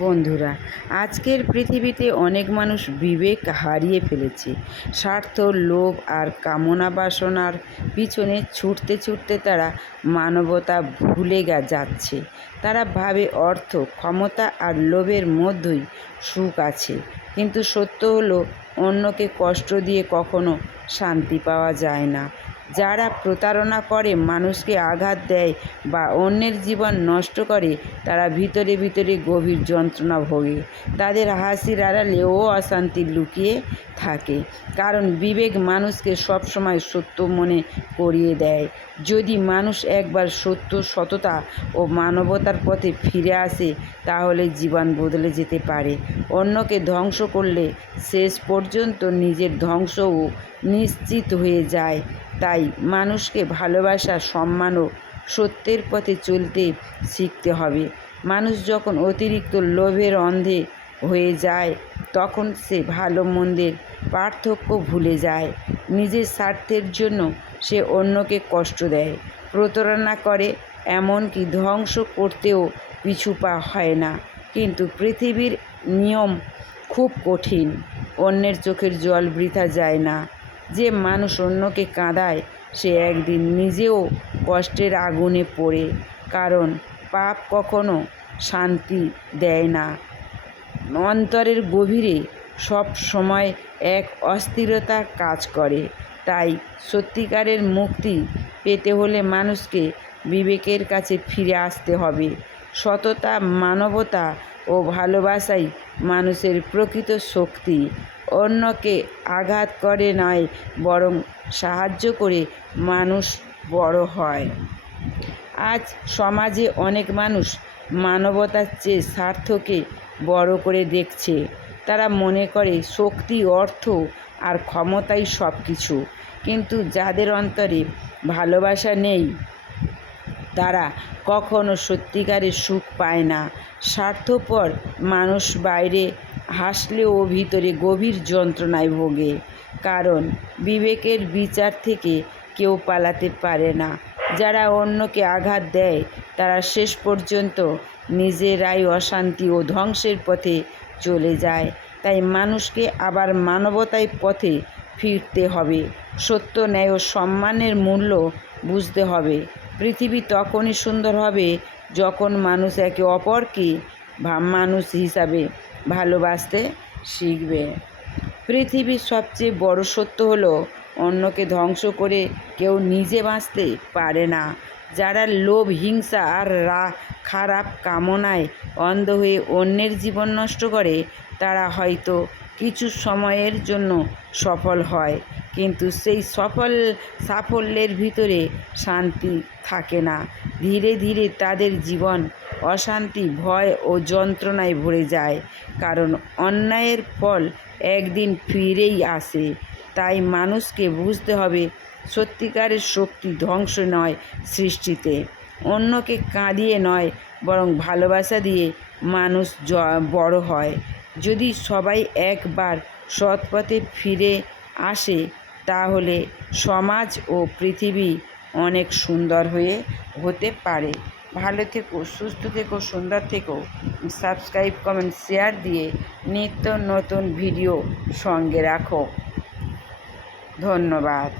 বন্ধুরা, আজকের পৃথিবীতে অনেক মানুষ বিবেক হারিয়ে ফেলেছে। স্বার্থ, লোভ আর কামনা বাসনার পিছনে ছুটতে ছুটতে তারা মানবতা ভুলে যাচ্ছে। তারা ভাবে অর্থ, ক্ষমতা আর লোভের মধ্যেই সুখ আছে, কিন্তু সত্য হলো অন্যকে কষ্ট দিয়ে কখনো শান্তি পাওয়া যায় না। যারা প্রতারণা করে, মানুষকে আঘাত দেয় বা অন্যের জীবন নষ্ট করে, তারা ভিতরে ভিতরে গভীর যন্ত্রণা ভোগে। তাদের হাসির আড়ালেও অশান্তি লুকিয়ে থাকে, কারণ বিবেক মানুষকে সবসময় সত্য মনে করিয়ে দেয়। যদি মানুষ একবার সততা ও মানবতার পথে ফিরে আসে, তাহলে জীবন বদলে যেতে পারে। অন্যকে ধ্বংস করলে শেষ পর্যন্ত নিজের ধ্বংসও নিশ্চিত হয়ে যায়। তাই মানুষকে ভালোবাসা, সম্মান ও সত্যের পথে চলতে শিখতে হবে। মানুষ যখন অতিরিক্ত লোভের অন্ধে হয়ে যায়, তখন সে ভালো মন্দের পার্থক্য ভুলে যায়। নিজের স্বার্থের জন্য সে অন্যকে কষ্ট দেয়, প্রতারণা করে, এমনকি ধ্বংস করতেও পিছু পা হয় না। কিন্তু পৃথিবীর নিয়ম খুব কঠিন। অন্যের চোখের জল বৃথা যায় না। যে মানুষ অন্যকে কাঁদায়, সে একদিন নিজেও কষ্টের আগুনে পড়ে। কারণ পাপ কখনো শান্তি দেয় না, অন্তরের গভীরে সব সময় এক অস্থিরতা কাজ করে। তাই সত্যিকারের মুক্তি পেতে হলে মানুষকে বিবেকের কাছে ফিরে আসতে হবে। সততা, মানবতা ও ভালোবাসাই মানুষের প্রকৃত শক্তি। অন্যকে আঘাত করে নয়, বরং সাহায্য করে মানুষ বড় হয়। আজ সমাজে অনেক মানুষ মানবতার চেয়ে স্বার্থকে বড় করে দেখছে। তারা মনে করে শক্তি, অর্থ আর ক্ষমতাই সব কিছু। কিন্তু যাদের অন্তরে ভালোবাসা নেই, তারা কখনো সত্যিকারের সুখ পায় না। স্বার্থপর মানুষ বাইরে হাসলেও ভিতরে গভীর যন্ত্রণায় ভোগে, কারণ বিবেকের বিচার থেকে কেউ পালাতে পারে না। যারা অন্যকে আঘাত দেয়, তারা শেষ পর্যন্ত নিজেরাই অশান্তি ও ধ্বংসের পথে চলে যায়। তাই মানুষকে আবার মানবতার পথে ফিরতে হবে। সত্য, ন্যায় ও সম্মানের মূল্য বুঝতে হবে। পৃথিবী তখনই সুন্দর হবে যখন মানুষ একে অপরকে মানুষ হিসাবে ভালোবাসতে শিখবে। পৃথিবীর সবচেয়ে বড় সত্য হলো, অন্যকে ধ্বংস করে কেউ নিজে বাঁচতে পারে না। যারা লোভ, হিংসা আর খারাপ কামনায় অন্ধ হয়ে অন্যের জীবন নষ্ট করে, তারা হয়তো কিছু সময়ের জন্য সফল হয়, কিন্তু সেই সাফল্যের ভিতরে শান্তি থাকে না। ধীরে ধীরে তাদের জীবন অশান্তি, ভয় ও যন্ত্রণায় ভরে যায়, কারণ অন্যায়ের ফল একদিন ফিরেই আসে। তাই মানুষকে বুঝতে হবে, সত্যিকারের শক্তি ধ্বংস নয়, সৃষ্টিতে। অন্যকে কাঁদিয়ে নয়, বরং ভালোবাসা দিয়ে মানুষ বড় হয়। যদি সবাই একবার সৎ পথে ফিরে আসে, তাহলে সমাজ ও পৃথিবী অনেক সুন্দর হতে পারে। ভালো থেকো, সুস্থ থেকো, সুন্দর থেকো। সাবস্ক্রাইব, কমেন্ট, শেয়ার দিয়ে নিত্য নতুন ভিডিও সঙ্গে রাখো। ধন্যবাদ।